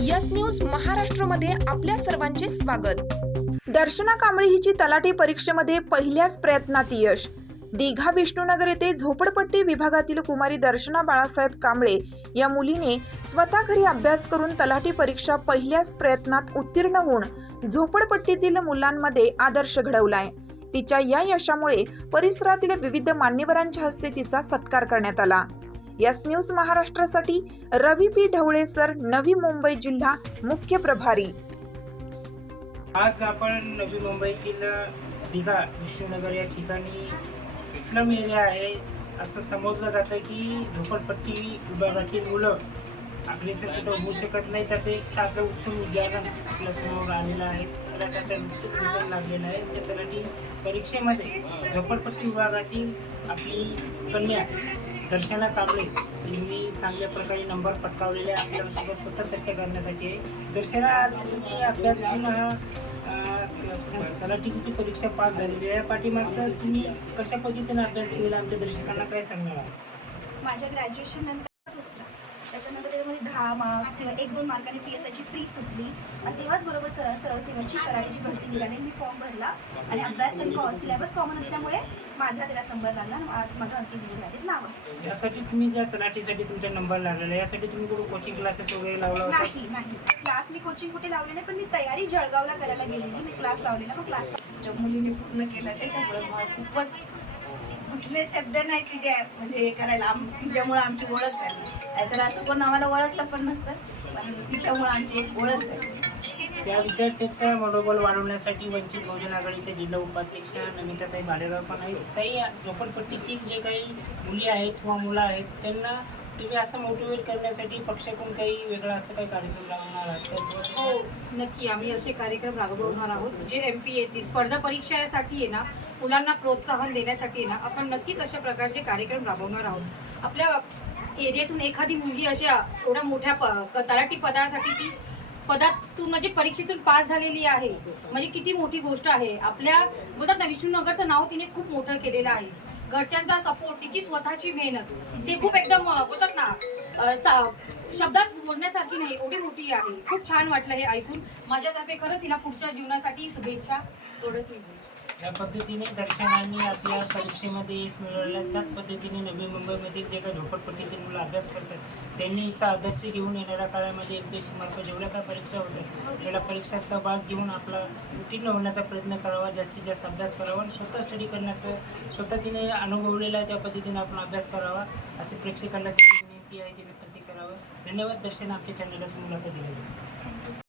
Yes news महाराष्ट्रमध्ये आपल्या सर्वांचे स्वागत. दर्शना कांबळी हिची तलाठी परीक्षेमध्ये पहिल्याच प्रयत्नात यश. दिघा विष्णुनगर येथे झोपडपट्टी विभागातील कुमारी दर्शना बाळासाहेब कांबळे या मुलीने स्वतः घरी अभ्यास करून तलाठी परीक्षा पहिल्याच प्रयत्नात उत्तीर्ण होऊन झोपडपट्टीतील मुलांमध्ये आदर्श घडवलाय. तिच्या या यशामुळे परिसरातील विविध मान्यवरांच्या हस्ते तिचा सत्कार करण्यात आला. यस न्यूज महाराष्ट्रासाठी रवी पी ढवळे सर नवी मुंबई जिल्हा मुख्य प्रभारी. आज आपण नवी मुंबईतील दिघा विष्णुनगर या ठिकाणी स्लम एरिया आहे. असं समजलं जातं की झोपडपट्टी विभागातील मुलं आपली सकट होऊ शकत नाही. त्याचं एक ताजं उत्तम उद्यान आपल्यासमोर आलेलं आहे. त्याला त्याचं नुकतंच लागलेलं आहे. त्या तलाठी परीक्षेमध्ये झोपडपट्टी विभागातील आपली कन्या दर्शना कांबळे यांनी चांगल्या प्रकारे नंबर पटकावलेले आहे. आपल्यासोबत स्वतः चर्चा करण्यासाठी आहे. दर्शना तुम्ही अभ्यास करून हा तलाठीची परीक्षा पास झालेली आहे. पाठीमागचं तुम्ही कशा पद्धतीने अभ्यास केलेला? आमच्या दर्शकांना काय सांगणार आहात? माझ्या ग्रॅज्युएशन नंतर दुसरा. त्याच्यानंतर त्याच्यामध्ये दहा मार्क्स किंवा एक दोन मार्काने पी एस आयची प्री सुटली. आणि तेव्हाच बरोबर सरळ सरळ सेवाची कराटीची भरती निघाली मी फॉर्म भरला. आणि अभ्यास आणि कॉ सिलेबस कॉमन असल्यामुळे माझा त्याला नंबर लागला आणि माझं अंतिम गुण यादीत नाव आहे. यासाठी तुम्ही ज्या तलाठीसाठी तुमचा नंबर लागलेला आहे यासाठी तुम्ही कुठं कोचिंग क्लासेस वगैरे लावला नाही नाही. क्लास मी कोचिंग कुठे लावले नाही पण मी तयारी जळगावला करायला गेलेली. मी क्लास लावलेला मग क्लास मुलीने पूर्ण केलं त्याच्यामुळे खूपच कुठले शब्द नाही की म्हणजे हे करायला आम तिच्यामुळं आमची ओळख झाली. नाहीतर असं कोण आम्हाला ओळखलं पण नसतं. पण तिच्यामुळं आमची एक ओळख झाली. त्या विद्यार्थ्यांचा मनोबल वाढवण्यासाठी वंचित बहुजन आघाडीच्या जिल्हा उपाध्यक्ष नमिताताई भालेराव पण आहेत. ताई झोपडपट्टीतील जे काही मुली आहेत किंवा मुलं आहेत त्यांना तुम्ही असं मोटिवेट करण्यासाठी पक्षाकडून काही वेगळा असं काही कार्यक्रम राबवणार आहात का? हो नक्की. आम्ही असे कार्यक्रम राबवणार आहोत जे एम पी एस सी स्पर्धा परीक्षेसाठी आहे ना मुलांना प्रोत्साहन देण्यासाठी आहे ना आपण नक्कीच अशा प्रकारचे कार्यक्रम राबवणार आहोत. आपल्या एरियातून एखादी मुलगी अशा एवढ्या मोठ्या प क- तलाठी पदासाठी ती पदातून म्हणजे परीक्षेतून पास झालेली आहे. म्हणजे किती मोठी गोष्ट आहे. आपल्या बोलतात ना विष्णुनगरचं नाव तिने खूप मोठं केलेलं आहे. घरच्यांचा सपोर्ट तिची स्वतःची मेहनत. ते खूप एकदम बोलतात ना सा- शब्दात बोलण्यासारखी नाही एवढी मोठी आहे. खूप छान वाटलं हे ऐकून. माझ्यातर्फे खरंच हिला पुढच्या जीवनासाठी शुभेच्छा. थोडंच या पद्धतीने दर्शनांनी आपल्या परीक्षेमध्ये यश मिळवलं त्याच पद्धतीने नवी मुंबईमधील जे काही झोपडपट्टीतील मुलं अभ्यास करतात त्यांनीचा आदर्श घेऊन येणाऱ्या काळामध्ये एम पी एस सी मार्फत जेवढ्या काय परीक्षा होतात त्याला परीक्षा सहभाग घेऊन आपला उत्तीर्ण होण्याचा प्रयत्न करावा जास्तीत जास्त अभ्यास करावा आणि स्वतः स्टडी करण्याचं स्वतः तिने अनुभवलेला आहे त्या पद्धतीने आपण अभ्यास करावा असे प्रेक्षकांना विनंती आहे तिने प्रत्येक करावं. धन्यवाद दर्शन आमच्या चॅनलला मुलाखत दिली